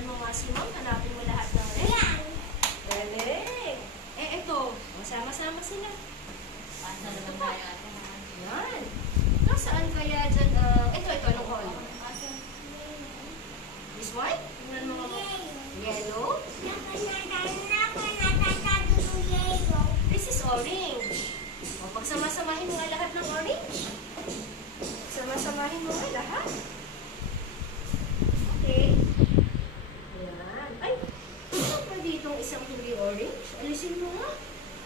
Tulungan mo nga si Mom. Hanapin mo lahat ng red. Galing. Eto. Sama-sama sila. Ito pa. Yan. Nasaan kaya dyan? Ito. Anong color? This one? Tingnan mo nga. Yellow? This is orange. O, pagsama-samahin mo nga lahat ng orange. Sama-samahin mo nga lahat. Okay. Yan. Ay, meron pa ditong isang hindi orange. Alisin mo nga.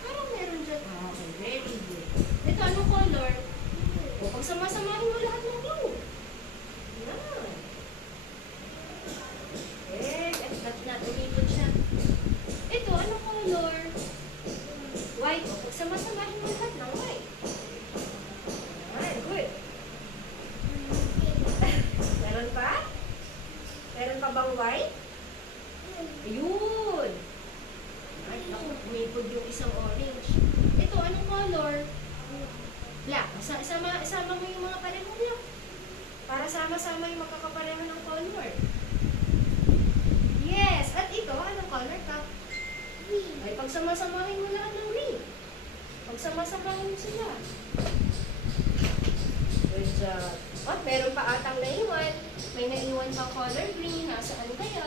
Parang meron dyan. Okay, very good. Ito, anong color? O, pagsama-samahin mo lahat ng blue. Yan. Umipot siya. Ito, anong color? White. O, pagsama-samahin mo lahat ng white. Yan, good. Meron pa? Meron pa bang white? Ayun. Ay, ako, umipot yung isang orange. Ito, anong color? Black. Isama mo yung mga pareho black. Para sama-sama yung magkakapareho ng color. Yes. At ito, anong color ka? Green. Ay, pagsama-samahin mo lahat ng green. Pagsama-samahin mo sila. Good job. At meron pa atang naiwan. May naiwan pang color green. Nasaan kaya?